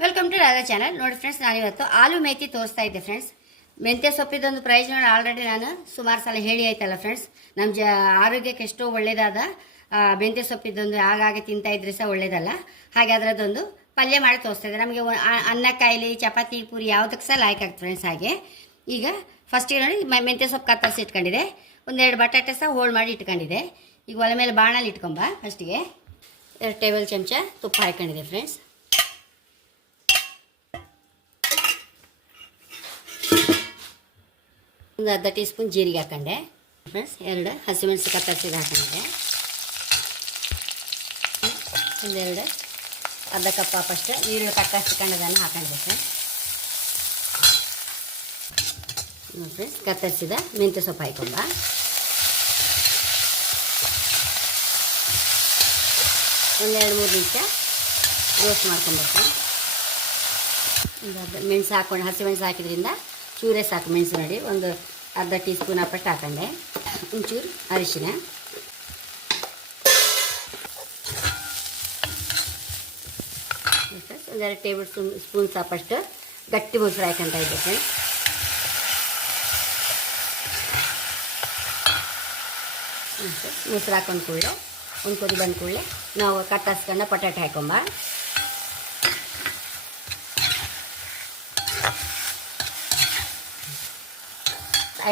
Welcome to Radha channel ನೋಡಿ friends ನಾನಿವತ್ತು ಆಲೂ ಮೇಥಿ ತೋರಿಸ್ತಾ ಇದ್ದೆ ಫ್ರೆಂಡ್ಸ್ ಮೆಂತ್ಯ ಸೊಪ್ಪಿದೊಂದು ಪ್ರಯೋಜನ ಆಲ್ರೆಡಿ ನಾನು ಸುಮಾರು ಸಲ ಹೇಳಿ ಆಯ್ತಲ್ಲ ಫ್ರೆಂಡ್ಸ್ ನಮ್ಮ ಜ ಆರೋಗ್ಯಕ್ಕೆ ಎಷ್ಟೋ ಒಳ್ಳೆಯದಾದ ಮೆಂತ್ಯ ಸೊಪ್ಪಿದ್ದೊಂದು ಆಗಾಗ ತಿಂತಾ ಇದ್ರೆ ಸಹ ಒಳ್ಳೇದಲ್ಲ. ಹಾಗೆ ಅದರದ್ದೊಂದು ಪಲ್ಯ ಮಾಡಿ ತೋರಿಸ್ತಾ ಇದ್ದೆ. ನಮಗೆ ಅನ್ನ ಚಪಾತಿ, ಪೂರಿ ಯಾವುದಕ್ಕೆ ಸಹ ಲಾಯ್ಕ್ ಆಗ್ತದೆ ಫ್ರೆಂಡ್ಸ್ ಹಾಗೆ. ಈಗ ಫಸ್ಟಿಗೆ ನೋಡಿ ಮೆಂತ್ಯ ಸೊಪ್ಪು ಕತ್ತರಿಸಿ ಇಟ್ಕೊಂಡಿದೆ ಒಂದೆರಡು ಬಟಾಟೆ ಸಹ ಹೋಳು ಮಾಡಿ ಇಟ್ಕೊಂಡಿದೆ ಈಗ ಒಲೆ ಮೇಲೆ ಬಾಣಲ್ಲಿ ಇಟ್ಕೊಂಬ ಫಸ್ಟಿಗೆ ಎರಡು ಟೇಬಲ್ ಚಮಚ ತುಪ್ಪ ಹಾಕೊಂಡಿದೆ ಫ್ರೆಂಡ್ಸ್ ಒಂದು ಅರ್ಧ ಟೀ ಸ್ಪೂನ್ ಜೀರಿಗೆ ಹಾಕೊಂಡೆ. ಪ್ಲಸ್ ಎರಡು ಹಸಿಮೆಣಸು ಕತ್ತರಿಸಿದ ಹಾಕೊಂಡಿದೆ ಒಂದೆರಡು ಅರ್ಧ ಕಪ್ ಫಸ್ಟ್ ಈರುಳ್ಳಿ ಕತ್ತರಿಸ್ಕೊಂಡದನ್ನು ಹಾಕೊಂಡಿದೆ ಫ್ರೆಂಡ್ಸ್ ನೋಡಿ ಕತ್ತರಿಸಿದ ಮೆಂತ್ಯ ಸೊಪ್ಪು ಹಾಕೊಂಡ ಒಂದೆರಡು ಮೂರು ನಿಮಿಷ ರೋಸ್ಟ್ ಮಾಡ್ಕೊಬೇಕು ಒಂದು ಅರ್ಧ ಮೆಣಸು ಹಾಕೊಂಡು ಹಸಿಮೆಣಸು ಹಾಕಿದ್ರಿಂದ ಚೂರೇ ಸಾಕು ಮೆಣಸು ನೋಡಿ. ಒಂದು ಅರ್ಧ ಟೀ ಸ್ಪೂನ್ ಅಪ್ಪಟ್ಟು ಹಾಕೊಂಡೆ ಒಂಚೂರು ಅರಿಶಿನ ಒಂದೆರಡು ಟೇಬಲ್ ಸ್ಪೂನ್ ಸ್ಪೂನ್ ಸಾಪಷ್ಟು ಗಟ್ಟಿ ಮೊಸರು ಹಾಕೊಂತ ಇದ್ದೆ ಫ್ರೆಂಡ್ಸ್ ಮೊಸರು ಹಾಕೊಂಡು ಕೂಡಲೇ ಒಂದು ಕೊದಿ ಬಂದ ಕೂಡಲೇ ನಾವು ಕತ್ತರಿಸ್ಕೊಂಡು ಪಟಾಟೆ ಹಾಕೊಂಬ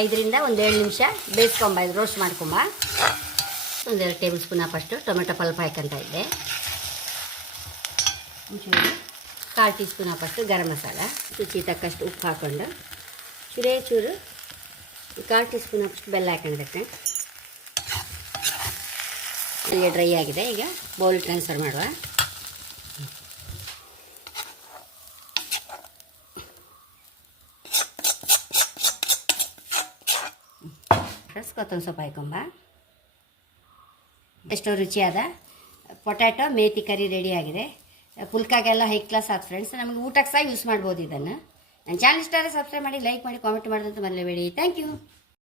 ಐದರಿಂದ ಒಂದು ಏಳು ನಿಮಿಷ ಬೇಯಿಸ್ಕೊಂಬ ರೋಸ್ಟ್ ಮಾಡ್ಕೊಂಬ. ಒಂದೆರಡು tablespoon first tomato pulp ಹಾಕೊಂತ ಇದ್ದೆ. ಕಾಲು teaspoon first garam masala ರುಚಿ ತಕ್ಕಷ್ಟು ಉಪ್ಪು ಹಾಕ್ಕೊಂಡು ಚೂರೇ ಚೂರು ಕಾಲು ಟೀ ಸ್ಪೂನ್ ಅಷ್ಟು ಬೆಲ್ಲ ಹಾಕೊಂಡಿರುತ್ತೆ ಈಗ ಡ್ರೈ ಆಗಿದೆ, ಈಗ ಬೌಲ್ ಟ್ರಾನ್ಸ್ಫರ್ ಮಾಡುವ. ಫ್ರೆಶ್ ಕೊತ್ತಂಬರಿ ಸೊಪ್ಪು ಹಾಕೊಂಬ. ಎಷ್ಟೋ ರುಚಿಯಾದ ಪೊಟ್ಯಾಟೊ ಮೇಥಿ ಕರಿ ರೆಡಿ ಆಗಿದೆ. ಪುಲ್ಕಾಗೆಲ್ಲ ಹೈ ಕ್ಲಾಸ್ ಆದ ಫ್ರೆಂಡ್ಸ್ ನಮಗೆ ಊಟಕ್ಕೆ ಸಹ ಯೂಸ್ ಮಾಡ್ಬೋದು ಇದನ್ನು. ನನ್ನ ಚಾನಲ್ ಇಷ್ಟ ಸಬ್ಸ್ಕ್ರೈಬ್ ಮಾಡಿ ಲೈಕ್ ಮಾಡಿ ಕಾಮೆಂಟ್ ಮಾಡೋದಂತ ಮರಲೇಬೇಡಿ. Thank you